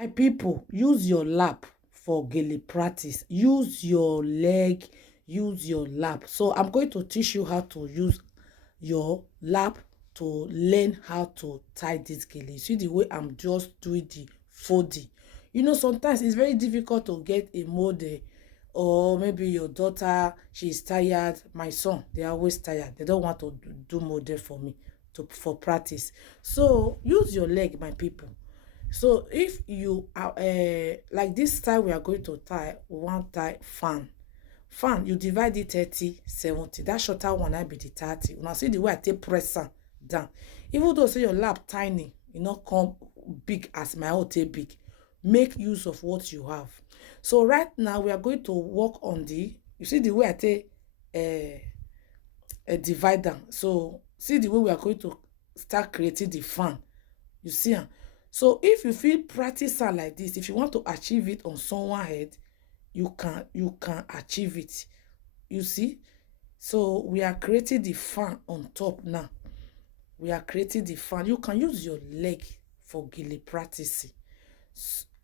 My people, use your lap for gele practice. Use your leg, use your lap. So I'm going to teach you how to use your lap to learn how to tie this gele. See the way I'm just doing the folding. You know, sometimes it's very difficult to get a model, or maybe your daughter, she's tired. My son, they're always tired. They don't want to do model for me for practice. So use your leg, my people. So if you are like this style we are going to tie, we want tie fan, you divide it 30 70. That shorter one I be the 30. Now see the way I take press am down. Even though say your lap tiny, you not come big as my own take big. Make use of what you have. So right now we are going to work on you see the way I take a divider. So see the way we are going to start creating the fan. You see am. So if you feel practice am like this, if you want to achieve it on someone head, you can achieve it. You see. So we are creating the fan on top now. We are creating the fan. You can use your leg for gele practicing.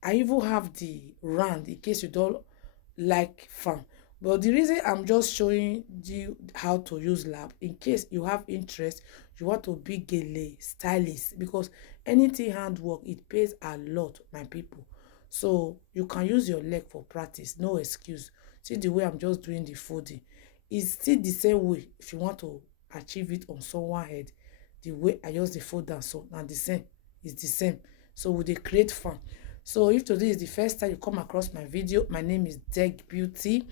I even have the round in case you don't like fan. But the reason I'm just showing you how to use lap, in case you have interest, you want to be gele stylist, because anything handwork, it pays a lot, my people. So you can use your leg for practice, no excuse. See the way I'm just doing the folding. It's still the same way if you want to achieve it on someone head. The way I use the fold down, so now the same. It's the same. So we dey create fun. So if today is the first time you come across my video, my name is Deg Beauty.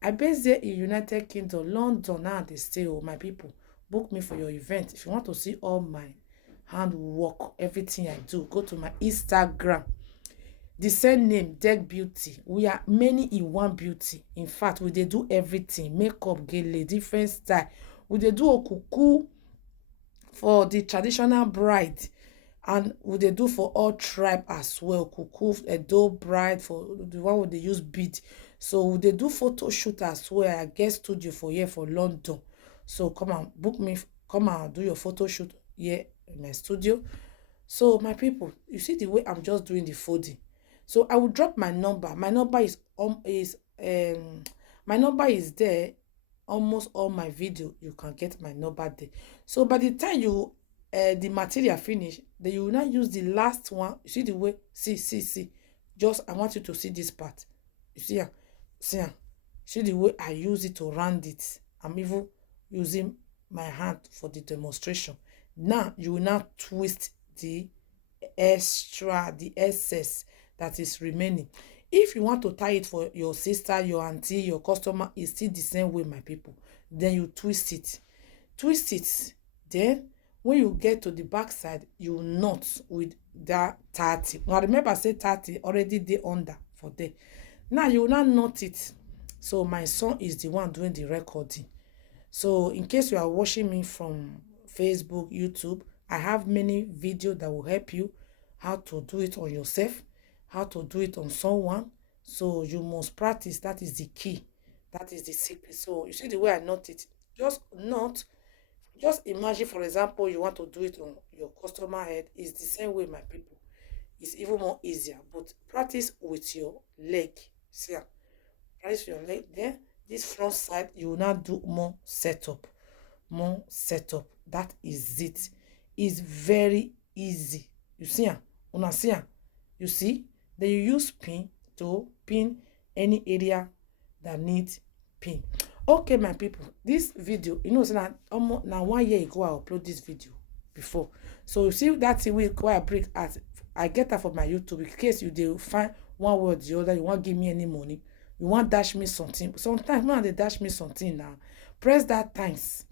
I based there in United Kingdom, London. Now they stay, oh my people. Book me for your event. If you want to see all my handwork, everything I do, go to my Instagram. The same name, Deg Beauty. We are many in one beauty. In fact, we dey do everything. Makeup, gele, different style. We dey do okuku for the traditional bride, and we dey do for all tribe as well. Kuku, Edo bride, for the one where they use bead. So we dey do photo shoot as well. I get studio for here for London. So come and book me, come and do your photo shoot here in my studio. So my people, you see the way I'm just doing the folding. So I will drop my number. My number is there. Almost all my video, you can get my number there. So by the time you the material finish, then you will not use the last one. You see the way, see. Just I want you to see this part. You see am, see am. See the way I use it to round it. I'm even using my hand for the demonstration. Now you will now twist the excess that is remaining. If you want to tie it for your sister, your auntie, your customer, it's still the same way, my people. Then you twist it. Then when you get to the back side, you knot with that 30. Now remember, I said 30 already dey under for there. Now you will not knot it. So my son is the one doing the recording. So in case you are watching me from Facebook, YouTube, I have many videos that will help you how to do it on yourself, how to do it on someone. So you must practice. That is the key. That is the secret. So you see the way I knot it. Just imagine, for example, you want to do it on your customer head. It's the same way, my people. It's even more easier. But practice with your leg. See, practice with your leg. Then this front side, you will now do more setup. That is it. It's very easy. You see, una see, you see. Then you use pin to pin any area that needs pin. Okay, my people, this video, you know, so now 1 year ago I upload this video before. So you see that thing we I break at, I get that from my YouTube. In case you do find one way or the other, you won't give me any money, you want dash me something. Sometimes when they dash me something now, press that times.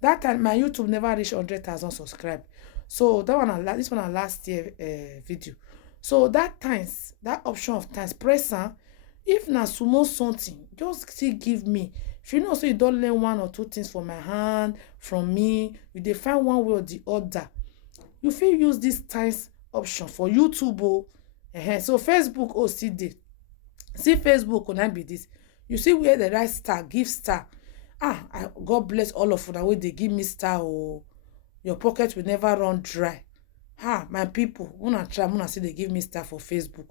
That time my YouTube never reached 100,000 subscribers. So that one, this one, last year video. So that times, that option of times, press on. If na small something, just still give me. If you know, so you don't learn 1 or 2 things from my hand, from me, you dey find one way or the other. You feel use this times option for YouTube. So Facebook, still dey. See Facebook, when I be this. You see where the right star, give star. God bless all of you that way they give me star. Your pocket will never run dry. My people, una try, una see they give me star for Facebook.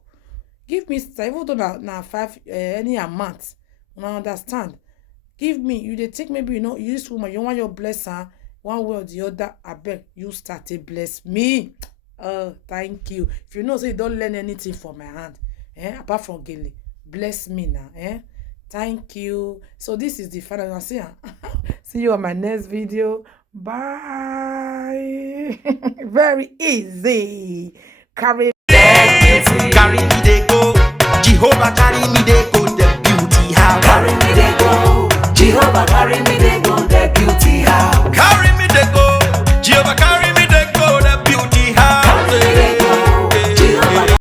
Give me sister, even though na 5 any amount, una understand. Give me, you dey think maybe you this woman, you want your blessing one way or the other. Abeg, you start to bless me. Thank you. If you know say you don't learn anything from my hand, apart from Gele, bless me now. Thank you. So this is the final. See see you on my next video. Bye. Very easy. Carry me they go. Jehovah carry me they go.